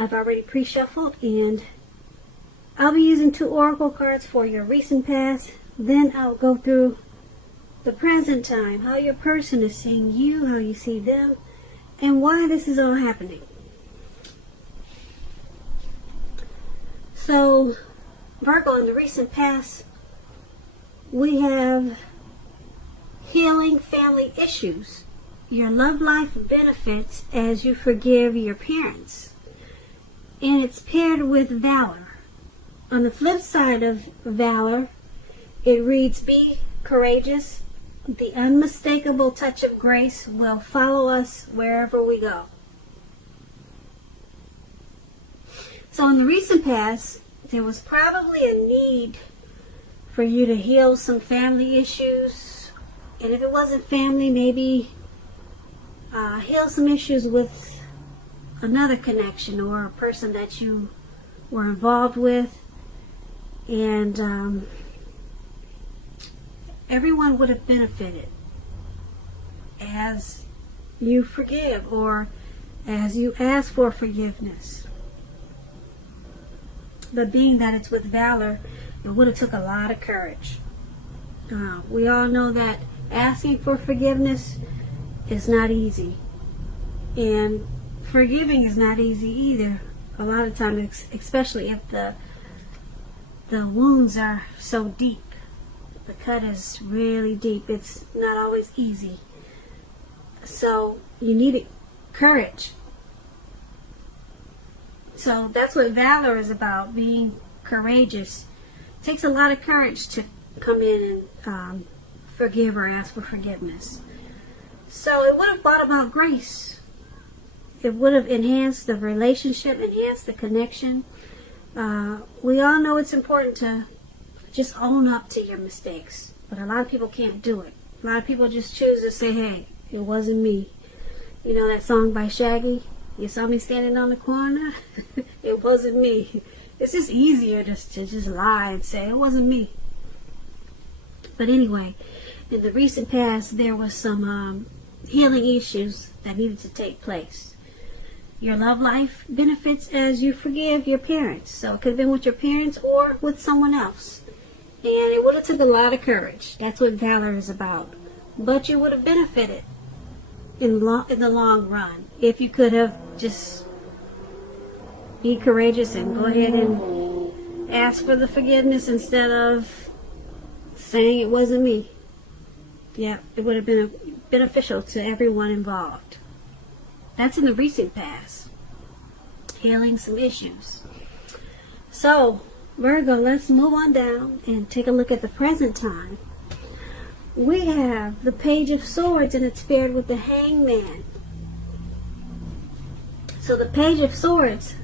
I've already pre-shuffled, and I'll be using 2 oracle cards for your recent past. Then I'll go through the present time, how your person is seeing you, how you see them, and why this is all happening. So, Virgo, in the recent past, we have healing family issues. Your love life benefits as you forgive your parents. And it's paired with valor. On the flip side of valor, it reads, be courageous. The unmistakable touch of grace will follow us wherever we go. So in the recent past, there was probably a need for you to heal some family issues. And if it wasn't family, maybe heal some issues with another connection or a person that you were involved with. And everyone would have benefited as you forgive or as you ask for forgiveness. But being that it's with valor, it would have took a lot of courage. We all know that asking for forgiveness is not easy. And forgiving is not easy either. A lot of times, especially if the wounds are so deep. The cut is really deep. It's not always easy. So you need courage. So that's what valor is about, being courageous. It takes a lot of courage to come in and forgive or ask for forgiveness. So it would have brought about grace. It would have enhanced the relationship, enhanced the connection. We all know it's important to just own up to your mistakes. But a lot of people can't do it. A lot of people just choose to say, hey, it wasn't me. You know that song by Shaggy? You saw me standing on the corner? It wasn't me. It's just easier to just lie and say, it wasn't me. But anyway, in the recent past, there was some healing issues that needed to take place. Your love life benefits as you forgive your parents. So it could have been with your parents or with someone else. And it would have took a lot of courage. That's what valor is about. But you would have benefited in the long run if you could have just be courageous and go ahead and ask for the forgiveness instead of saying it wasn't me. Yeah, it would have been beneficial to everyone involved. That's in the recent past. Healing some issues. So, Virgo, let's move on down and take a look at the present time. We have the Page of Swords, and it's paired with the Hangman. So the Page of Swords,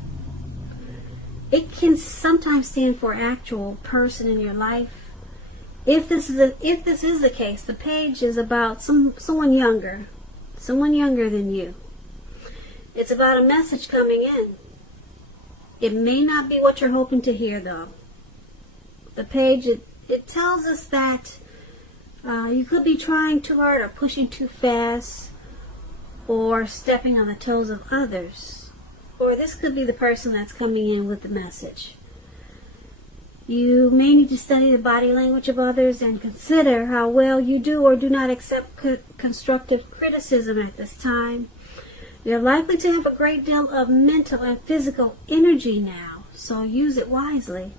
it can sometimes stand for an actual person in your life. If this is the case, the page is about someone younger than you. It's about a message coming in. It may not be what you're hoping to hear, though. The page, it tells us that you could be trying too hard or pushing too fast or stepping on the toes of others. Or this could be the person that's coming in with the message. You may need to study the body language of others and consider how well you do or do not accept constructive criticism at this time. You're likely to have a great deal of mental and physical energy now, so use it wisely.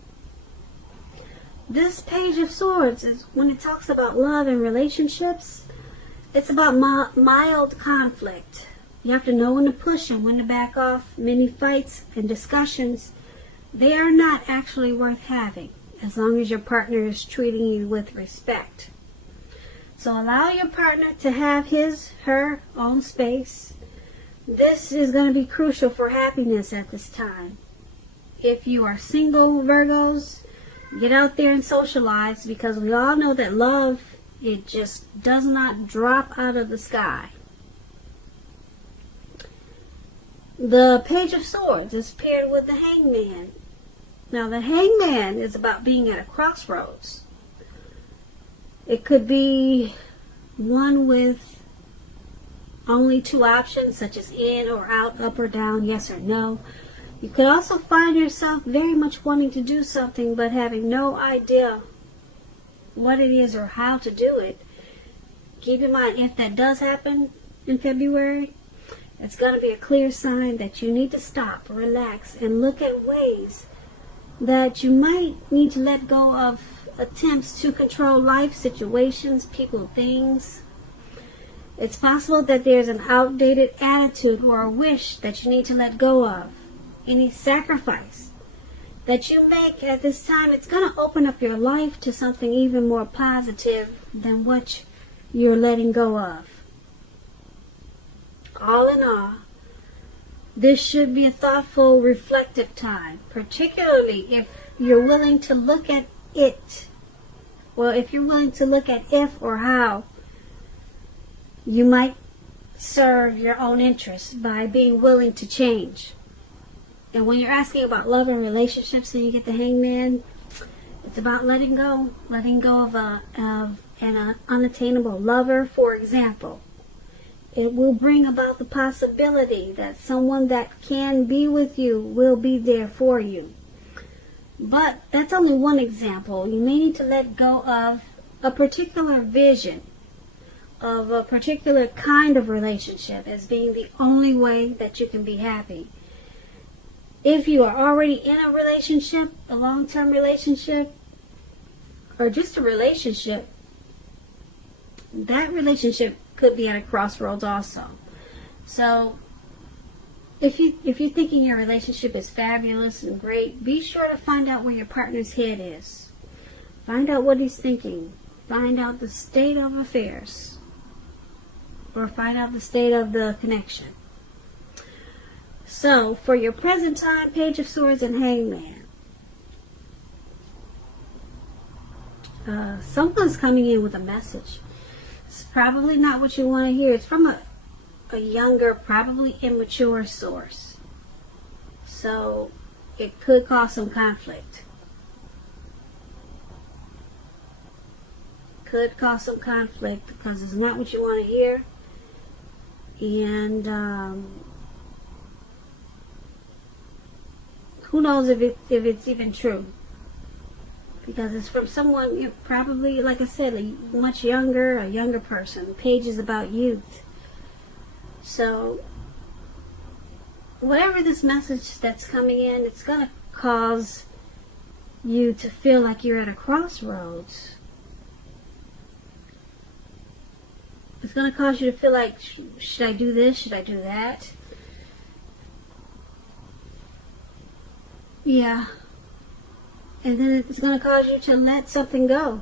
This Page of Swords is when it talks about love and relationships. It's about mild conflict. You have to know when to push and when to back off. Many fights and discussions, they are not actually worth having as long as your partner is treating you with respect. So allow your partner to have her own space. This is going to be crucial for happiness at this time. If you are single, Virgos, get out there and socialize, because we all know that love, it just does not drop out of the sky. The Page of Swords is paired with the Hangman. Now the Hangman is about being at a crossroads. It could be one with only 2 options, such as in or out, up or down, yes or no. You could also find yourself very much wanting to do something but having no idea what it is or how to do it. Keep in mind, if that does happen in February, it's going to be a clear sign that you need to stop, relax, and look at ways that you might need to let go of attempts to control life situations, people, things. It's possible that there's an outdated attitude or a wish that you need to let go of. Any sacrifice that you make at this time, it's going to open up your life to something even more positive than what you're letting go of. All in all, this should be a thoughtful, reflective time, particularly if you're willing to look at it. Well, if you're willing to look at if or how you might serve your own interests by being willing to change. And when you're asking about love and relationships and you get the Hangman, it's about letting go of an unattainable lover, for example. It will bring about the possibility that someone that can be with you will be there for you. But that's only one example. You may need to let go of a particular vision of a particular kind of relationship as being the only way that you can be happy. If you are already in a relationship, a long-term relationship, or just a relationship, that relationship could be at a crossroads also. So if you're thinking your relationship is fabulous and great, be sure to find out where your partner's head is. Find out what he's thinking. Find out the state of affairs. Or find out the state of the connection. So, for your present time, Page of Swords and Hangman. Someone's coming in with a message. It's probably not what you want to hear. It's from a younger, probably immature source. So, it could cause some conflict. Could cause some conflict because it's not what you want to hear. And who knows if it's even true, because it's from someone probably, like I said, a younger person. The page is about youth. So whatever this message that's coming in, it's going to cause you to feel like you're at a crossroads. It's going to cause you to feel like, should I do this? Should I do that? Yeah. And then it's going to cause you to let something go.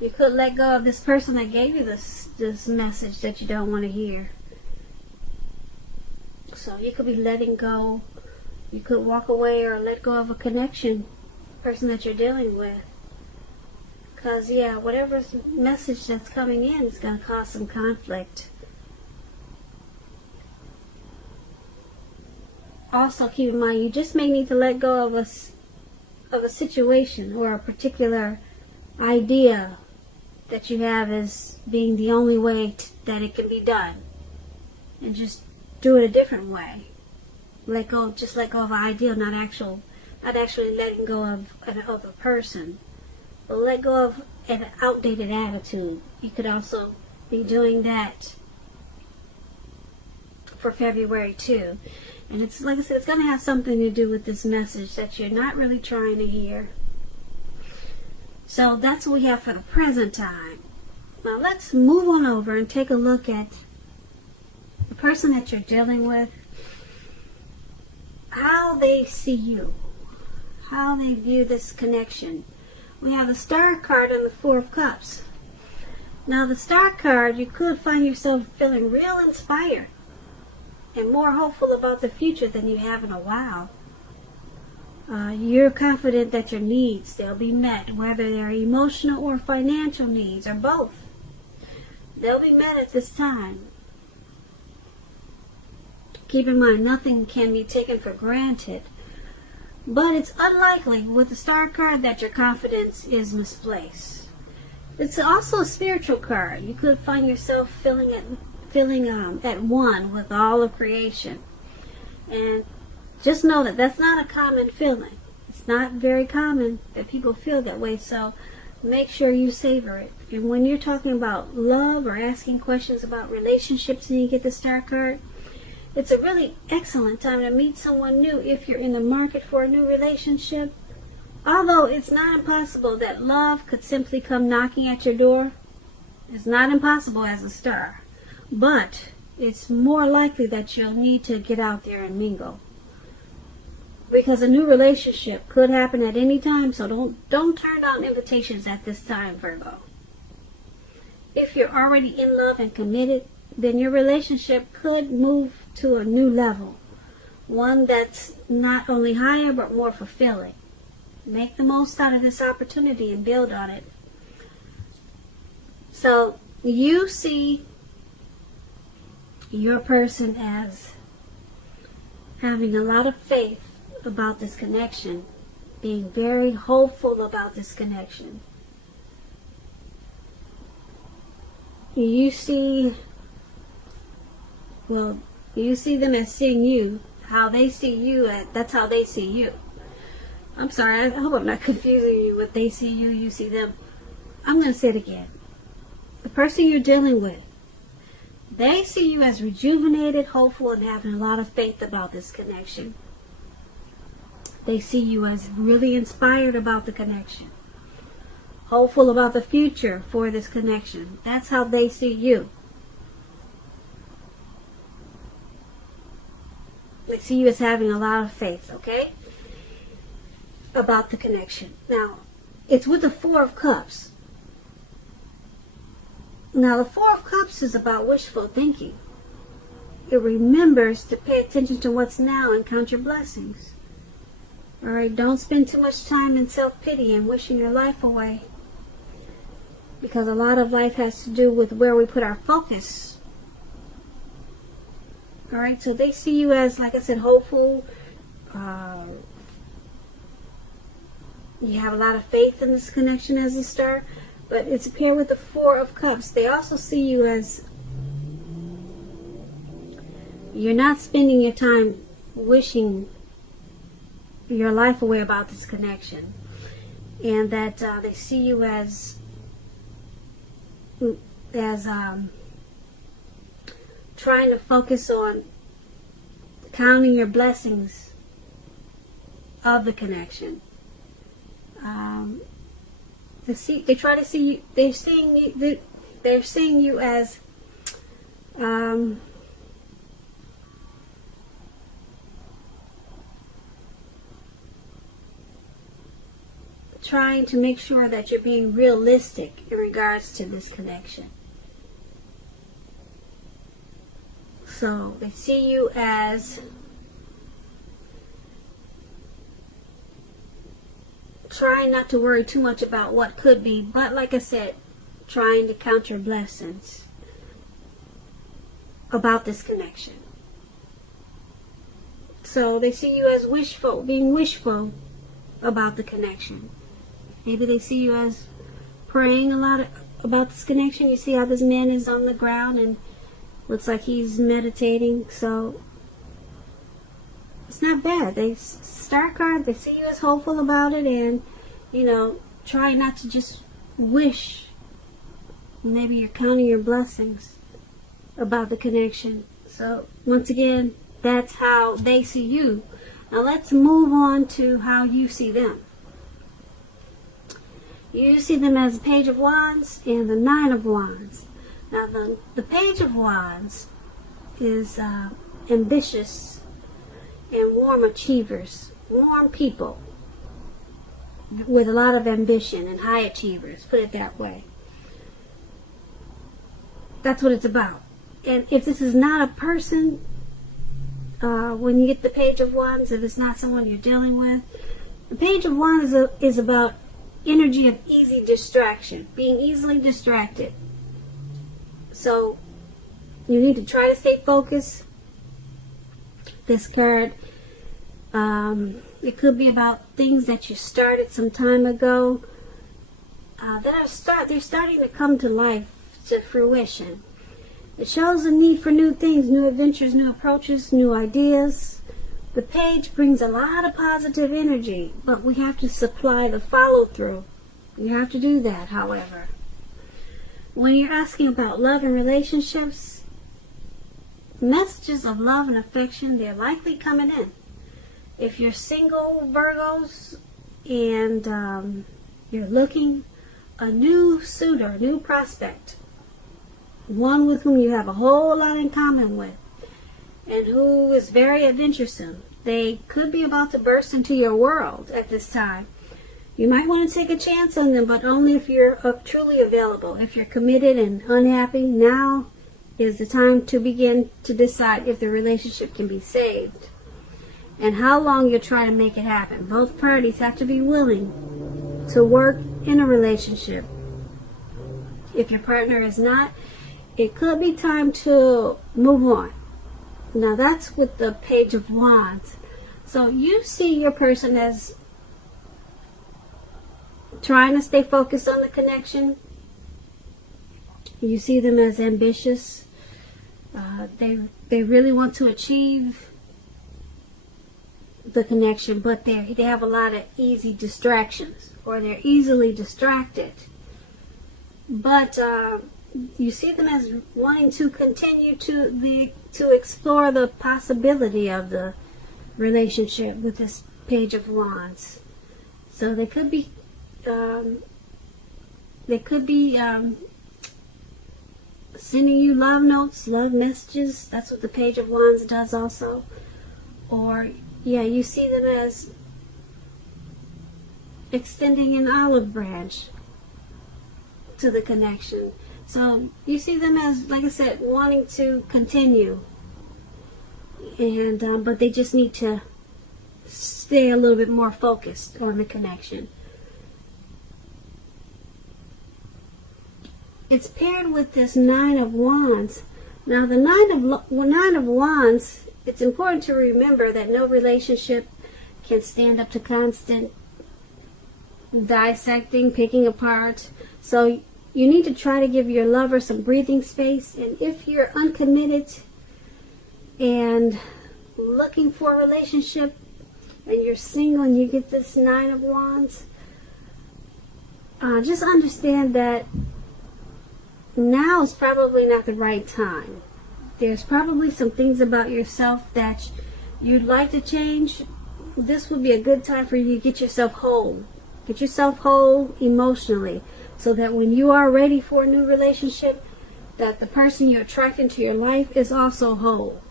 You could let go of this person that gave you this message that you don't want to hear. So you could be letting go. You could walk away or let go of a connection, person that you're dealing with. Because, yeah, whatever message that's coming in is going to cause some conflict. Also, keep in mind, you just may need to let go of a situation or a particular idea that you have as being the only way that it can be done. And just do it a different way. Let go of an idea, not actually letting go of a person. But let go of an outdated attitude. You could also be doing that for February too. And it's, like I said, it's going to have something to do with this message that you're not really trying to hear. So that's what we have for the present time. Now let's move on over and take a look at the person that you're dealing with, how they see you, how they view this connection. We have the Star card and the Four of Cups. Now the Star card, you could find yourself feeling real inspired and more hopeful about the future than you have in a while. You're confident that your needs, they'll be met, whether they're emotional or financial needs, or both. They'll be met at this time. Keep in mind, nothing can be taken for granted. But it's unlikely with the Star card that your confidence is misplaced. It's also a spiritual card. You could find yourself feeling at one with all of creation. And just know that that's not a common feeling. It's not very common that people feel that way, so make sure you savor it. And when you're talking about love or asking questions about relationships and you get the Star card, it's a really excellent time to meet someone new if you're in the market for a new relationship. Although it's not impossible that love could simply come knocking at your door. It's not impossible as a star. But it's more likely that you'll need to get out there and mingle. Because a new relationship could happen at any time, so don't turn down invitations at this time, Virgo. If you're already in love and committed, then your relationship could move to a new level. One that's not only higher, but more fulfilling. Make the most out of this opportunity and build on it. So you see your person as having a lot of faith about this connection, being very hopeful about this connection. You see them as seeing you, how they see you, that's how they see you. I'm sorry, I hope I'm not confusing you with they see you, you see them. I'm going to say it again. The person you're dealing with, they see you as rejuvenated, hopeful, and having a lot of faith about this connection. They see you as really inspired about the connection, hopeful about the future for this connection. That's how they see you. They see you as having a lot of faith, okay, about the connection. Now, it's with the Four of Cups. Now, the Four of Cups is about wishful thinking. It remembers to pay attention to what's now and count your blessings. All right, don't spend too much time in self-pity and wishing your life away. Because a lot of life has to do with where we put our focus. All right, so they see you as, like I said, hopeful. You have a lot of faith in this connection as a star. But it's paired with the Four of Cups. They also see you as you're not spending your time wishing your life away about this connection. And that they see you as trying to focus on counting your blessings of the connection. They try to see you. They're seeing you. They're seeing you as trying to make sure that you're being realistic in regards to this connection. So they see you as trying not to worry too much about what could be, but like I said, trying to count your blessings about this connection. So they see you as wishful, being wishful about the connection. Maybe they see you as praying a lot about this connection. You see how this man is on the ground and looks like he's meditating. So it's not bad. Star card, they see you as hopeful about it, and try not to just wish. Maybe you're counting your blessings about the connection. So once again, that's how they see you. Now let's move on to how you see them. You see them as the Page of Wands and the Nine of Wands. Now the Page of Wands is ambitious and warm achievers, warm people with a lot of ambition and high achievers, put it that way. That's what it's about. And if this is not a person, when you get the Page of Wands, if it's not someone you're dealing with, the Page of Wands is about energy of easy distraction, being easily distracted. So you need to try to stay focused. This card, it could be about things that you started some time ago they're starting to come to life, to fruition. It shows a need for new things, new adventures, new approaches, new ideas, The page brings a lot of positive energy, but we have to supply the follow-through. You have to do that, however. When you're asking about love and relationships, messages of love and affection, they're likely coming in. If you're single, Virgos, and you're looking, a new suitor, a new prospect, one with whom you have a whole lot in common with, and who is very adventuresome. They could be about to burst into your world at this time. You might want to take a chance on them, but only if you're truly available. If you're committed and unhappy, now is the time to begin to decide if the relationship can be saved and how long you'll try to make it happen. Both parties have to be willing to work in a relationship. If your partner is not, it could be time to move on. Now that's with the Page of Wands. So you see your person as trying to stay focused on the connection. You see them as ambitious. They really want to achieve the connection, but they have a lot of easy distractions, or they're easily distracted. But you see them as wanting to continue to explore the possibility of the relationship with this Page of Wands. So they could be sending you love notes, love messages. That's what the Page of Wands does also. Or yeah, you see them as extending an olive branch to the connection. So you see them as, like I said, wanting to continue, and but they just need to stay a little bit more focused on the connection. It's paired with this Nine of Wands. Now the Nine of Wands, it's important to remember that no relationship can stand up to constant dissecting, picking apart. So you need to try to give your lover some breathing space. And if you're uncommitted and looking for a relationship and you're single and you get this Nine of Wands, just understand that now is probably not the right time. There's probably some things about yourself that you'd like to change. This would be a good time for you to get yourself whole. Get yourself whole emotionally, so that when you are ready for a new relationship, that the person you're attracting to your life is also whole.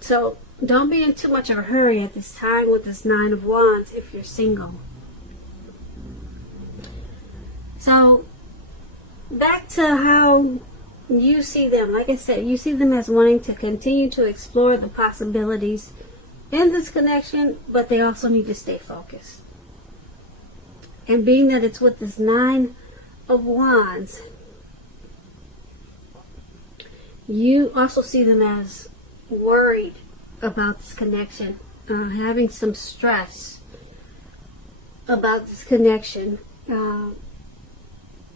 So don't be in too much of a hurry at this time with this Nine of Wands if you're single. So back to how you see them. Like I said, you see them as wanting to continue to explore the possibilities in this connection, but they also need to stay focused. And being that it's with this Nine of Wands, you also see them as worried about this connection, having some stress about this connection.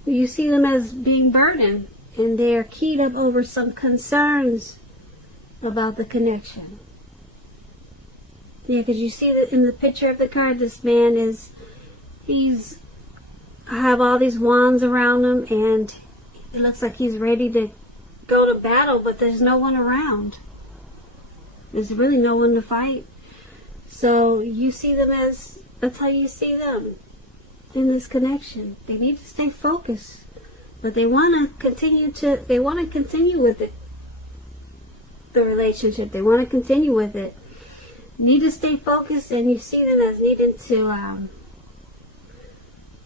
You see them as being burdened, and they are keyed up over some concerns about the connection. Yeah, because you see that in the picture of the card, this man he's have all these wands around him, and it looks like he's ready to go to battle, but there's no one around. There's really no one to fight. So you see them as, that's how you see them in this connection. They need to stay focused, but they want to continue with it, the relationship. They want to continue with it. Need to stay focused, and you see them as needing to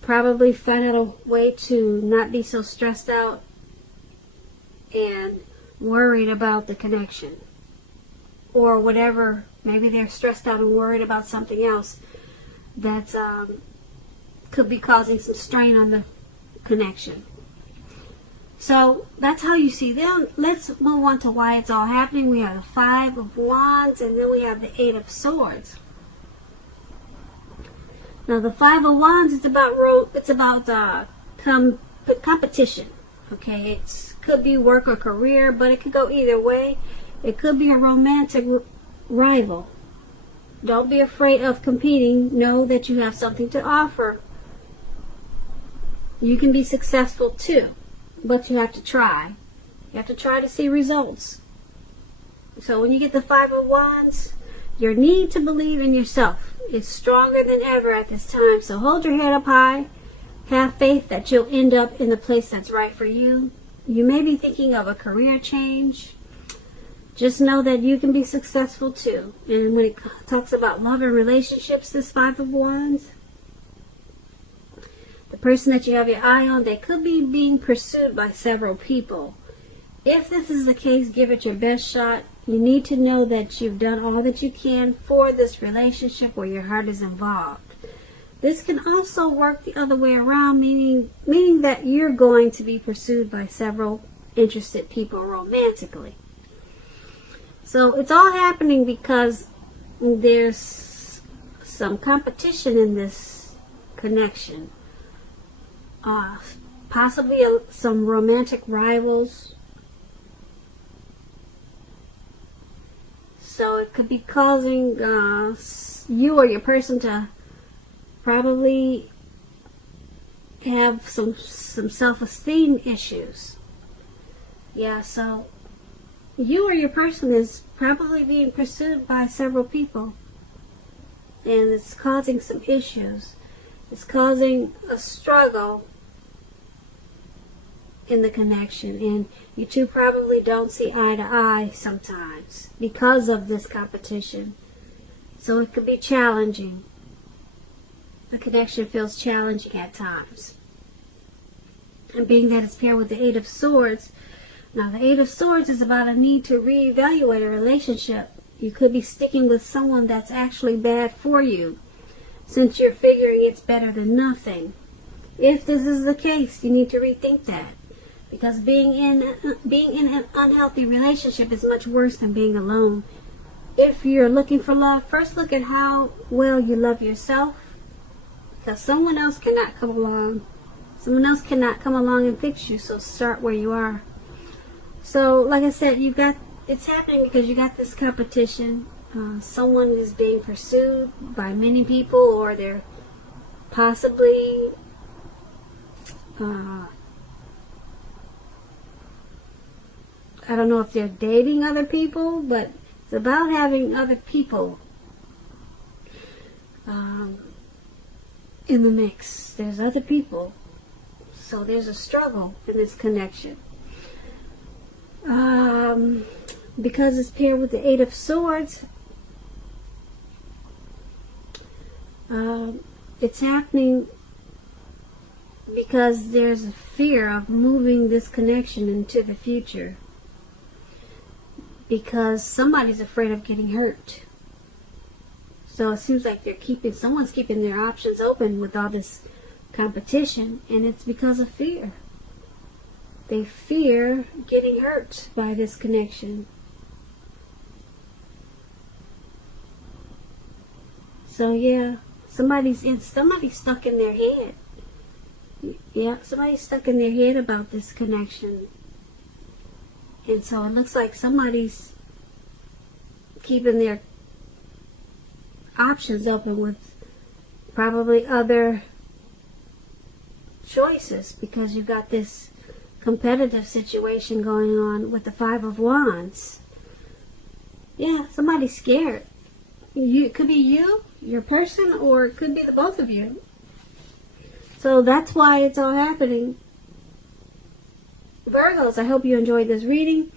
probably find out a way to not be so stressed out and worried about the connection, or whatever. Maybe they're stressed out and worried about something else that could be causing some strain on the connection. So that's how you see them. Let's move on to why it's all happening. We have the Five of Wands, and then we have the Eight of Swords. Now the Five of Wands is about competition. Okay, it could be work or career, but it could go either way. It could be a romantic rival. Don't be afraid of competing. Know that you have something to offer. You can be successful too, but you have to try. You have to try to see results. So when you get the Five of Wands, your need to believe in yourself is stronger than ever at this time. So hold your head up high. Have faith that you'll end up in the place that's right for you. You may be thinking of a career change. Just know that you can be successful too. And when it talks about love and relationships, this Five of Wands, the person that you have your eye on, they could be being pursued by several people. If this is the case, give it your best shot. You need to know that you've done all that you can for this relationship where your heart is involved. This can also work the other way around, meaning that you're going to be pursued by several interested people romantically. So it's all happening because there's some competition in this connection. Possibly some romantic rivals. So it could be causing you or your person to probably have some self-esteem issues. Yeah, so you or your person is probably being pursued by several people. And it's causing some issues. It's causing a struggle in the connection. And you two probably don't see eye to eye sometimes because of this competition. So it could be challenging. The connection feels challenging at times. And being that it's paired with the Eight of Swords, now the Eight of Swords is about a need to reevaluate a relationship. You could be sticking with someone that's actually bad for you, since you're figuring it's better than nothing. If this is the case, you need to rethink that. Because being in an unhealthy relationship is much worse than being alone. If you're looking for love, first look at how well you love yourself. Because someone else cannot come along. Someone else cannot come along and fix you. So start where you are. So, like I said, it's happening because you got this competition. Someone is being pursued by many people, or they're possibly I don't know if they're dating other people, but it's about having other people in the mix. There's other people. So there's a struggle in this connection. Because it's paired with the Eight of Swords, it's happening because there's a fear of moving this connection into the future. Because somebody's afraid of getting hurt. So it seems like someone's keeping their options open with all this competition, and it's because of fear. They fear getting hurt by this connection. So yeah, somebody's stuck in their head. Yeah, somebody's stuck in their head about this connection. And so it looks like somebody's keeping their options open with probably other choices, because you've got this competitive situation going on with the Five of Wands. Yeah, somebody's scared. It could be you, your person, or it could be the both of you. So that's why it's all happening. Virgos, I hope you enjoyed this reading.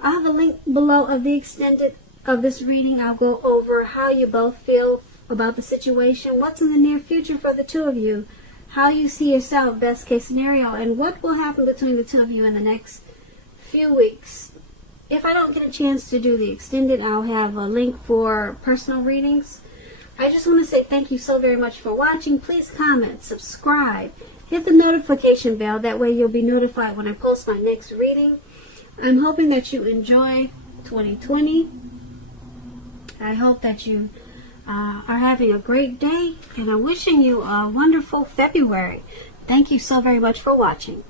I'll have a link below of the extended of this reading. I'll go over how you both feel about the situation, what's in the near future for the two of you, how you see yourself, best case scenario, and what will happen between the two of you in the next few weeks. If I don't get a chance to do the extended, I'll have a link for personal readings. I just want to say thank you so very much for watching. Please comment, subscribe, hit the notification bell. That way you'll be notified when I post my next reading. I'm hoping that you enjoy 2020. I hope that you are having a great day, and I'm wishing you a wonderful February. Thank you so very much for watching.